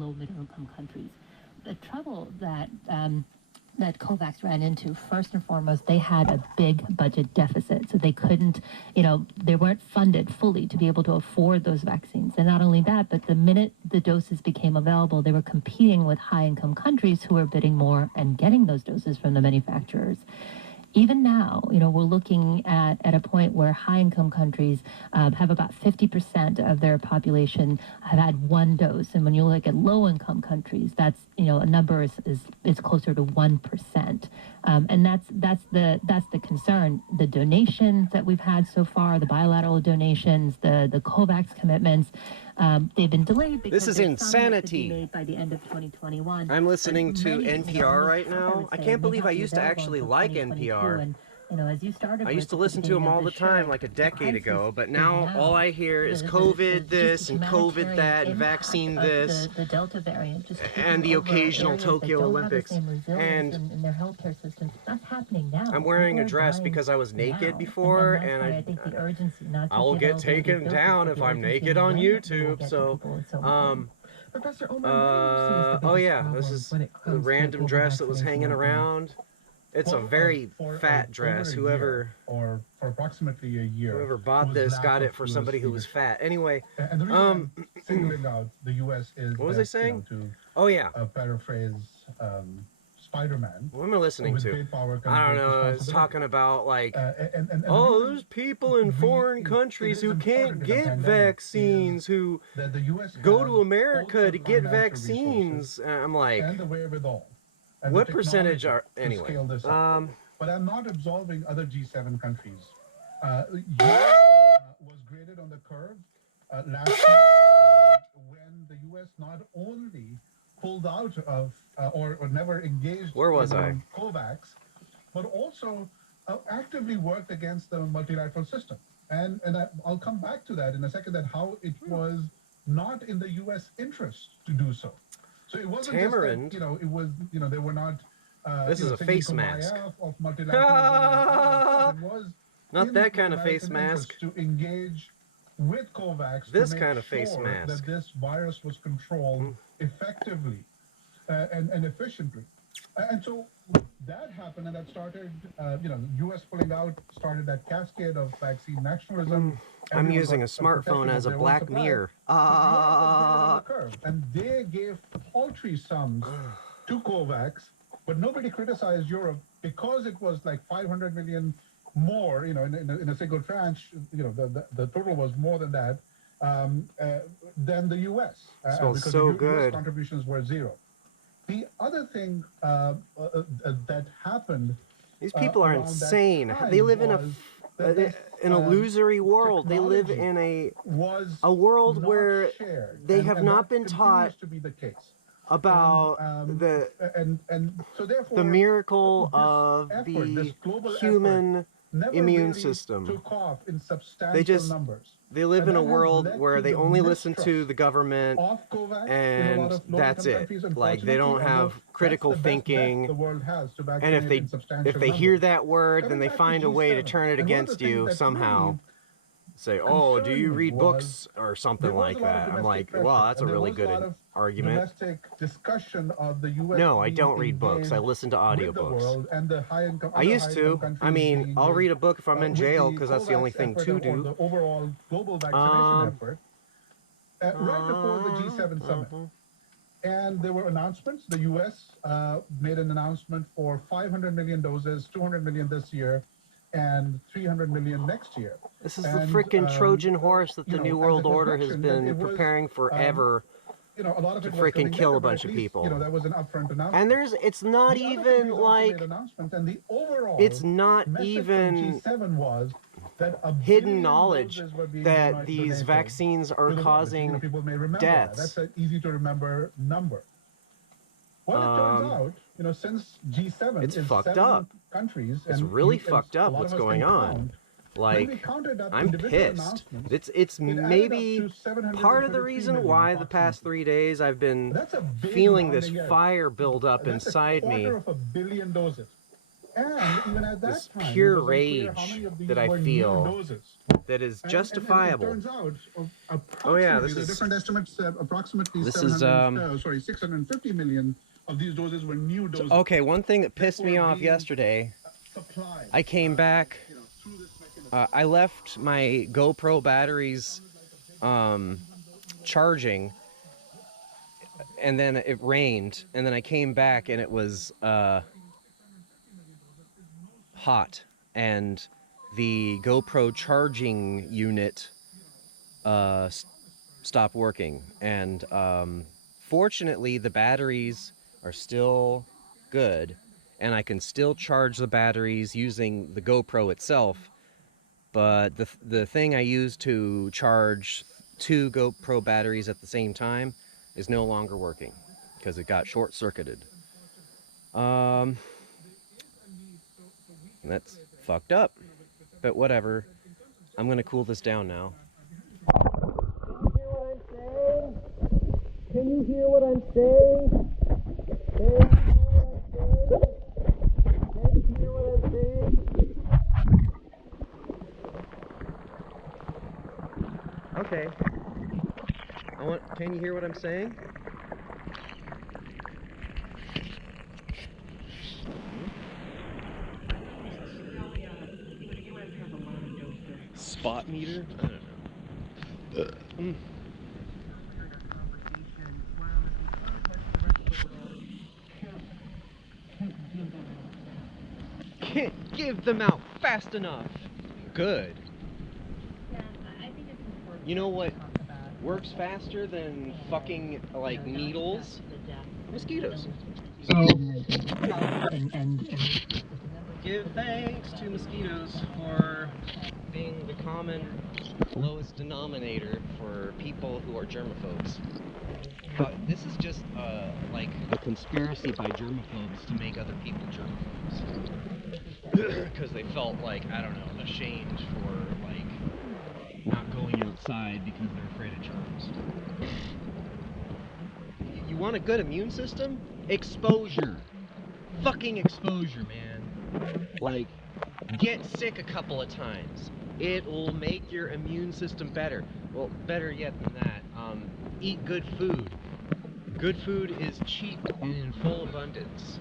low middle income countries. The trouble that COVAX ran into, first and foremost, they had a big budget deficit. So they couldn't, they weren't funded fully to be able to afford those vaccines. And not only that, but the minute the doses became available, they were competing with high income countries who were bidding more and getting those doses from the manufacturers. Even now, we're looking at a point where high-income countries have about 50% of their population have had one dose, and when you look at low-income countries, that's a number is closer to 1%, and that's the concern. The donations that we've had so far, the bilateral donations, the COVAX commitments. They've been delayed because this is insanity. Made by the end of 2021. I'm listening to NPR right now. I can't believe I used to actually like NPR. And, as you started, I used to listen to them all the time, like a decade ago, but now all I hear is COVID this and COVID that and vaccine this the Delta variant, and the occasional Tokyo Olympics. And in their healthcare systems, that's happening now. I'm wearing a dress because I was naked before, and I think the urgency I'll get taken down if I'm naked on YouTube. So, Professor oh yeah, this is a random dress that was hanging around. It's a very fat dress. Whoever or for approximately a year, whoever bought this got it for somebody who was fat. Anyway, and the reason I'm singling out the U.S. is what was I saying? To yeah, paraphrase Spider-Man. What am I listening to? I don't know. It's talking about like, there's people in foreign countries who can't get vaccines, who go to America to get vaccines. I'm like, and the wherewithal. What percentage are anyway? But I'm not absolving other G7 countries. US was graded on the curve last year when the US not only pulled out of or never engaged in COVAX, but also actively worked against the multilateral system. And I'll come back to that in a second. That how it was not in the U.S. interest to do so. So it wasn't Tamarind. just that, it was, they were not. This is a face mask. Of multilateralism. It was not that kind of face mask. To engage with COVAX. This kind of face mask. That this virus was controlled effectively and efficiently. And so that happened, and that started, U.S. pulling out, started that cascade of vaccine nationalism. I'm using a smartphone as a black mirror. And they gave paltry sums to COVAX, but nobody criticized Europe because it was like 500 million more, in a single tranche. The total was more than that than the U.S. Smells because so the good. US contributions were zero. The other thing that happened. These people are insane. They live in an illusory world. They live in a world where they have not been taught about the miracle of the human immune system. They live in a world where they only listen to the government, and that's it. Like, they don't have critical thinking, and if they hear that word, then they find a way to turn it against you somehow. Say, oh, do you read books or something like that? I'm like, well, that's a really good argument. No, I don't read books. I listen to audiobooks. I used to. I mean, I'll read a book if I'm in jail because that's the only thing to do. The overall global vaccination effort right before the G7 summit. And there were announcements. The U.S. Made an announcement for 500 million doses, 200 million this year, and 300 million next year. This is the frickin' Trojan horse that the New World Order has been preparing forever a lot of to frickin' kill a bunch of people. That was an upfront announcement. And it's not even like, it's not even G7 was that hidden knowledge that these vaccines are causing deaths. That's an easy to remember number. Well, it turns out, since G7 it's is fucked 7 up. countries, it's really fucked up what's going on. Like, I'm pissed. It's maybe part of the reason why the past 3 days I've been feeling this fire build up inside me. $250 million doses. And even at that this time, it pure was unclear how rage many of these that I were new feel doses. that is And justifiable. it turns out, Oh yeah, approximately, this the is different estimates, approximately this is 650 million of these doses were new doses. okay. One thing that pissed me Therefore, off being yesterday, supplied, I came back. through this mechanism. I left my GoPro batteries charging, and then it rained, and then I came back and it was hot, and the GoPro charging unit stopped working. And fortunately, the batteries are still good, and I can still charge the batteries using the GoPro itself. But the thing I use to charge 2 GoPro batteries at the same time is no longer working because it got short-circuited. That's fucked up, but whatever. I'm gonna cool this down now. Can you hear what I'm saying? Can you hear what I'm saying? Okay. Can you hear what I'm saying? Spot meter? I don't know. Can't give them out fast enough. Good. You know what works faster than fucking like needles? Mosquitoes. So give thanks to mosquitoes for being the common lowest denominator for people who are germaphobes. But this is just like a conspiracy by germaphobes to make other people germaphobes. Because they felt like, I don't know, ashamed for like not going outside because they're afraid of germs. You want a good immune system? Exposure. Fucking exposure, man. Like, get sick a couple of times. It'll make your immune system better. Well, better yet than that, eat good food. Good food is cheap and in full abundance.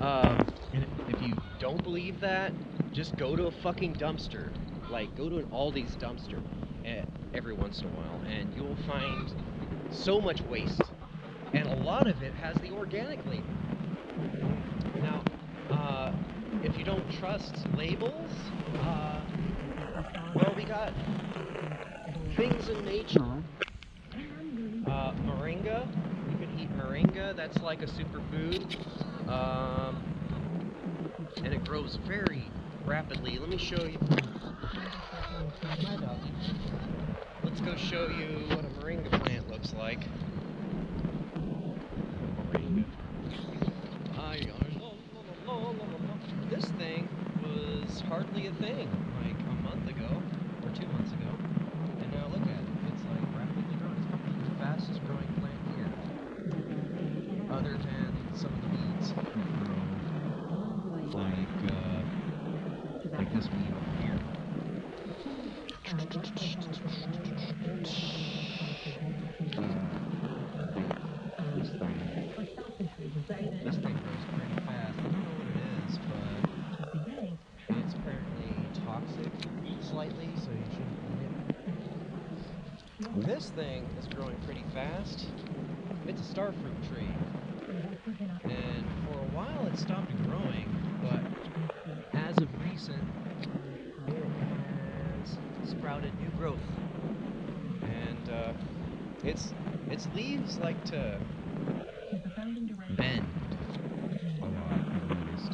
And if you don't believe that, just go to a fucking dumpster. Like, go to an Aldi's dumpster every once in a while, and you'll find so much waste. And a lot of it has the organic label. Now, if you don't trust labels, well, we got things in nature. Moringa, you can eat moringa, that's like a superfood. And it grows very rapidly. Let me show you. Let's go show you what a moringa plant looks like. Moringa. This thing was hardly a thing like a month ago or 2 months ago, and now look at it. It's like rapidly growing. It's probably the fastest growing plant here, other than some of the weeds that grow like this weed over here. This thing grows pretty fast. I don't know what it is, but it's apparently toxic slightly, so you shouldn't eat it. This thing is growing pretty fast. It's a starfruit tree. And for a while it stopped growing, but as of recent, it has sprouted new growth. And its leaves like to bend a lot, I've noticed.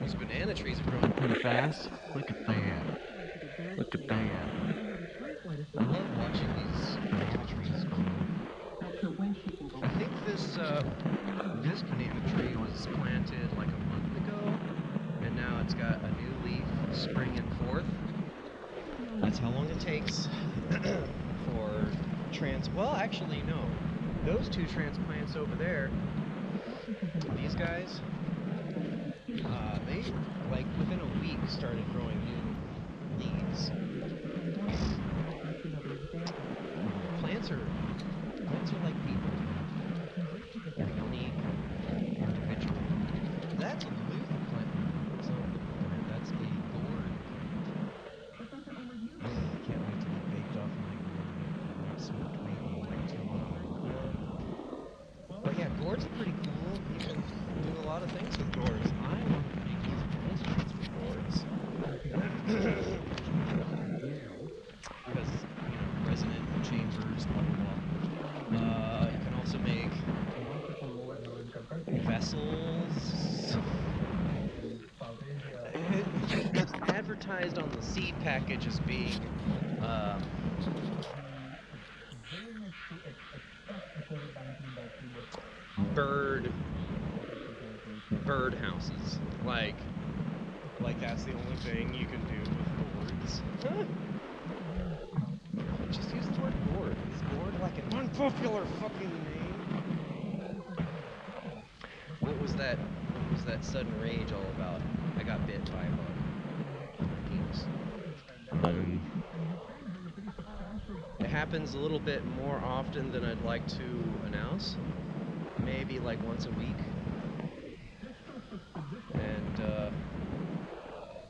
These banana trees are growing pretty fast. Look at that. Look at that. I love watching these banana trees grow. I think this banana tree was planted like a month ago, and now it's got a new leaf springing forth. how long it takes for well, actually, no. Those two transplants over there, these guys, they, like, within a week started growing new leaves. Plants are like people. They're unique, individual. That's a luther plant. So, that's a gourd. Can't wait to get baked off my gourd. Not smoked meat in like too long. But yeah, gourds are pretty cool. You can do a lot of things with gourds. I want to make these bolsters for gourds. Because, you know, resonant chambers, blah blah blah. You can also make vessels. It's advertised on the seed package as being bird houses. Like that's the only thing you can do with gourds. Just use the word gourd. Is gourd like an unpopular fucking name? What was that sudden rage all about? I got bit by a bug. Peeps. It happens a little bit more often than I'd like to announce. Maybe like once a week. And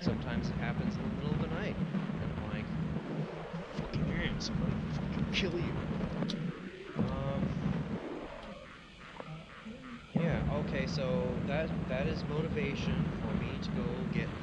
sometimes it happens in the middle of the night. And I'm like, fucking ants, I'm gonna fucking kill you. Yeah, okay, so that is motivation for me to go get that.